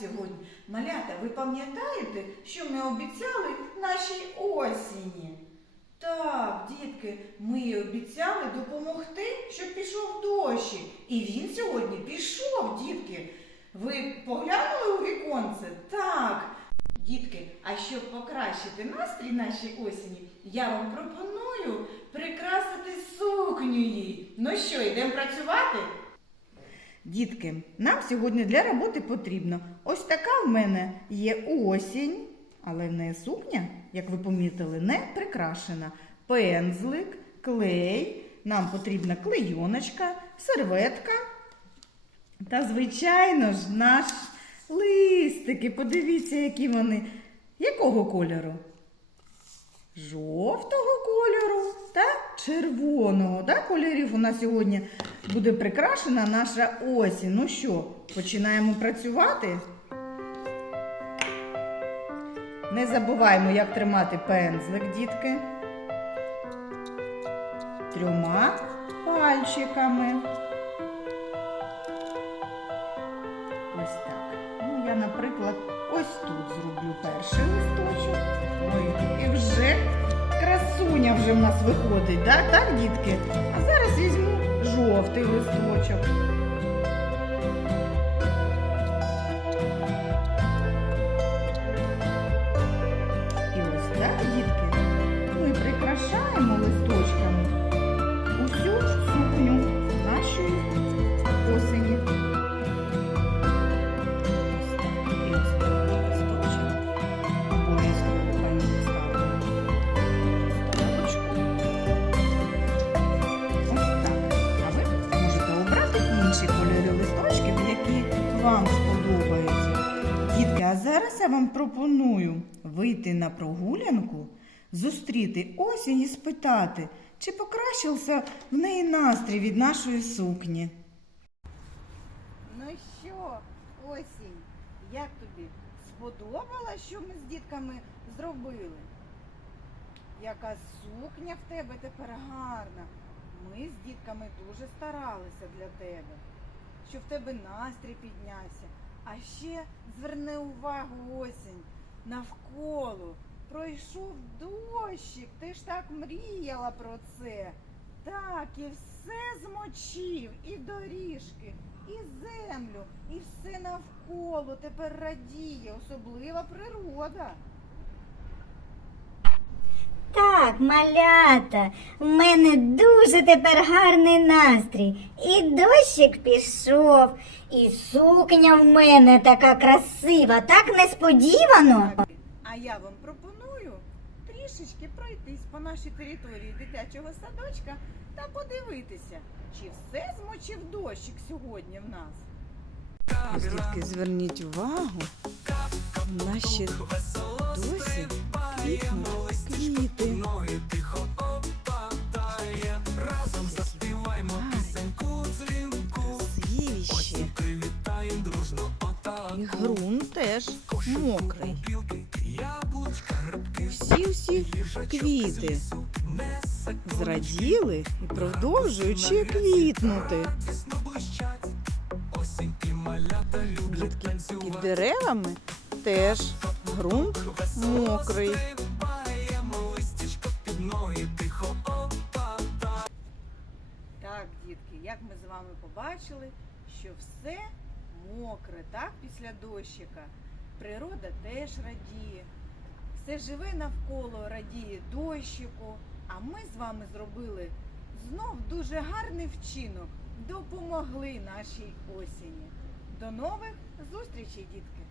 сьогодні. Малята, ви пам'ятаєте, що ми обіцяли нашій осені? Так, дітки, ми обіцяли допомогти, щоб пішов дощик. І він сьогодні пішов, дітки. Ви поглянули у віконце? Так. Дітки, а щоб покращити настрій нашій осені, я вам пропоную прикрасити сукню їй. Ну що, йдемо працювати? Дітки, нам сьогодні для роботи потрібно. Ось така в мене є осінь, але не сукня, як ви помітили, не прикрашена. Пензлик, клей, нам потрібна клейоночка, серветка. Та, звичайно ж, наш листики. Подивіться, які вони. Якого кольору? Жовтого кольору та червоного. Да, кольорів у нас сьогодні буде прикрашена наша осінь. Ну що, починаємо працювати? Не забуваємо, як тримати пензлик, дітки. Трьома пальчиками. Ось так. Ну, я, наприклад, ось тут зроблю перший листочок. Ну і, вже красуня вже в нас виходить, да? так, дітки? А зараз візьму жовтий листочок. Вам сподобаються. Дітки, а зараз я вам пропоную вийти на прогулянку, зустріти осінь і спитати, чи покращився в неї настрій від нашої сукні. Ну що, осінь, як тобі? Сподобалось, що ми з дітками зробили? Яка сукня в тебе тепер гарна. Ми з дітками дуже старалися для тебе, щоб в тебе настрій піднявся. А ще зверни увагу осінь навколо. Пройшов дощик, ти ж так мріяла про це. Так, і все змочив, і доріжки, і землю, і все навколо тепер радіє, особлива природа. Так, малята, в мене дуже тепер гарний настрій. І дощик пішов, і сукня в мене така красива, так несподівано. А я вам пропоную трішечки пройтись по нашій території дитячого садочка та подивитися, чи все змочив дощик сьогодні в нас. Дітки, зверніть увагу, ще досі квітнуть І ґрунт теж мокрий. Всі-всі квіти зраділи і продовжують ще квітнути. Дітки, під деревами теж ґрунт мокрий. Так, дітки, як ми з вами побачили, що все мокре, так, після дощика. Природа теж радіє. Все живе навколо радіє дощику. А ми з вами зробили знов дуже гарний вчинок. Допомогли нашій осені. До нових зустрічей, дітки!